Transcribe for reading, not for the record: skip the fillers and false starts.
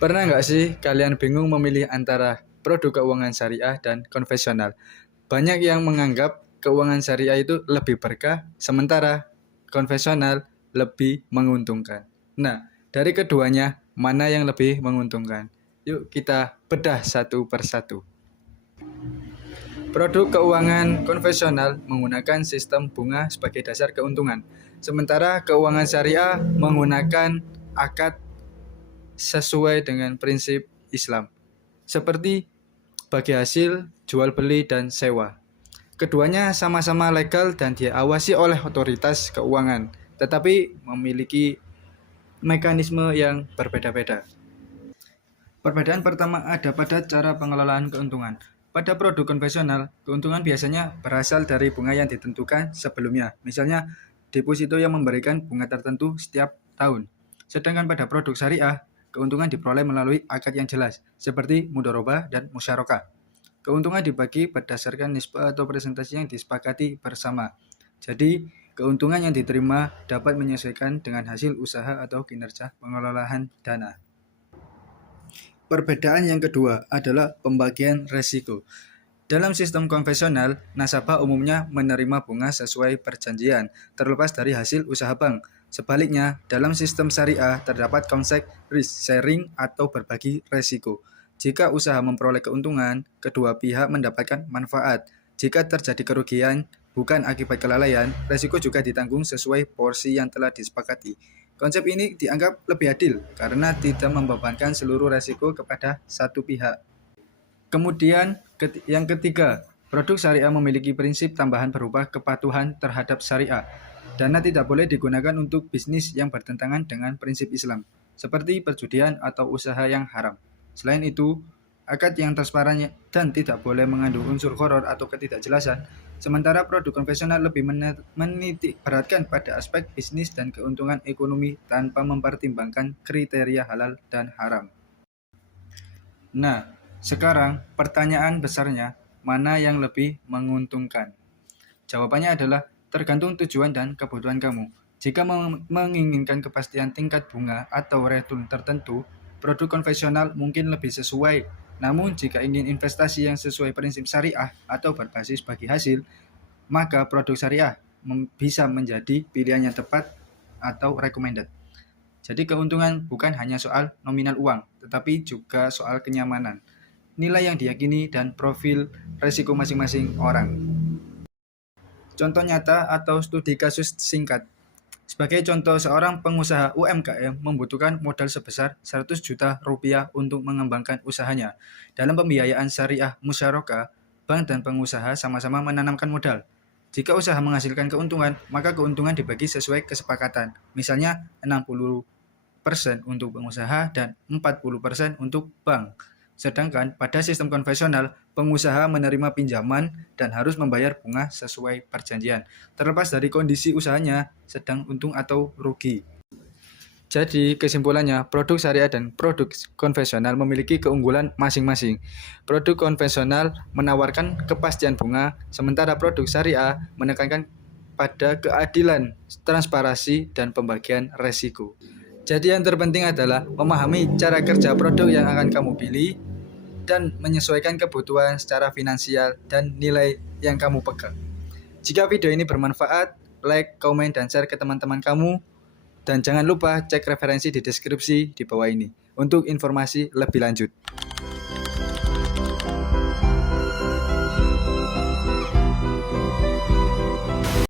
Pernah nggak sih kalian bingung memilih antara produk keuangan syariah dan konvensional? Banyak yang menganggap keuangan syariah itu lebih berkah, sementara konvensional lebih menguntungkan. Nah, dari keduanya, mana yang lebih menguntungkan? Yuk kita bedah satu persatu. Produk keuangan konvensional menggunakan sistem bunga sebagai dasar keuntungan, sementara keuangan syariah menggunakan akad sesuai dengan prinsip Islam, seperti bagi hasil, jual beli, dan sewa. Keduanya sama-sama legal dan diawasi oleh otoritas keuangan, tetapi memiliki mekanisme yang berbeda-beda. Perbedaan pertama ada pada cara pengelolaan keuntungan. Pada produk konvensional, keuntungan biasanya berasal dari bunga yang ditentukan sebelumnya. Misalnya, deposito yang memberikan bunga tertentu setiap tahun. Sedangkan pada produk syariah, keuntungan diperoleh melalui akad yang jelas, seperti mudharabah dan musyarakah. Keuntungan dibagi berdasarkan nisbah atau presentasi yang disepakati bersama. Jadi, keuntungan yang diterima dapat menyesuaikan dengan hasil usaha atau kinerja pengelolaan dana. Perbedaan yang kedua adalah pembagian resiko. Dalam sistem konvensional, nasabah umumnya menerima bunga sesuai perjanjian, terlepas dari hasil usaha bank. Sebaliknya, dalam sistem syariah terdapat konsep risk sharing atau berbagi resiko. Jika usaha memperoleh keuntungan, kedua pihak mendapatkan manfaat. Jika terjadi kerugian, bukan akibat kelalaian, resiko juga ditanggung sesuai porsi yang telah disepakati. Konsep ini dianggap lebih adil karena tidak membebankan seluruh resiko kepada satu pihak. Kemudian, yang ketiga, produk syariah memiliki prinsip tambahan berupa kepatuhan terhadap syariah. Dana tidak boleh digunakan untuk bisnis yang bertentangan dengan prinsip Islam, seperti perjudian atau usaha yang haram. Selain itu, akad yang transparan dan tidak boleh mengandung unsur horor atau ketidakjelasan, sementara produk konvensional lebih menitik beratkan pada aspek bisnis dan keuntungan ekonomi tanpa mempertimbangkan kriteria halal dan haram. Nah, sekarang pertanyaan besarnya, mana yang lebih menguntungkan? Jawabannya adalah tergantung tujuan dan kebutuhan kamu. Jika menginginkan kepastian tingkat bunga atau return tertentu, produk konvensional mungkin lebih sesuai. Namun, jika ingin investasi yang sesuai prinsip syariah atau berbasis bagi hasil, maka produk syariah bisa menjadi pilihan yang tepat atau recommended. Jadi keuntungan bukan hanya soal nominal uang, tetapi juga soal kenyamanan, nilai yang diyakini, dan profil resiko masing-masing orang. Contoh nyata atau studi kasus singkat. Sebagai contoh, seorang pengusaha UMKM membutuhkan modal sebesar 100 juta rupiah untuk mengembangkan usahanya. Dalam pembiayaan syariah musyarakah, bank dan pengusaha sama-sama menanamkan modal. Jika usaha menghasilkan keuntungan, maka keuntungan dibagi sesuai kesepakatan. Misalnya 60% untuk pengusaha dan 40% untuk bank. Sedangkan pada sistem konvensional, pengusaha menerima pinjaman dan harus membayar bunga sesuai perjanjian, terlepas dari kondisi usahanya sedang untung atau rugi. Jadi, kesimpulannya, produk syariah dan produk konvensional memiliki keunggulan masing-masing. Produk konvensional menawarkan kepastian bunga, sementara produk syariah menekankan pada keadilan, transparansi, dan pembagian resiko. Jadi yang terpenting adalah memahami cara kerja produk yang akan kamu pilih dan menyesuaikan kebutuhan secara finansial dan nilai yang kamu pegang. Jika video ini bermanfaat, like, komen, dan share ke teman-teman kamu. Dan jangan lupa cek referensi di deskripsi di bawah ini untuk informasi lebih lanjut.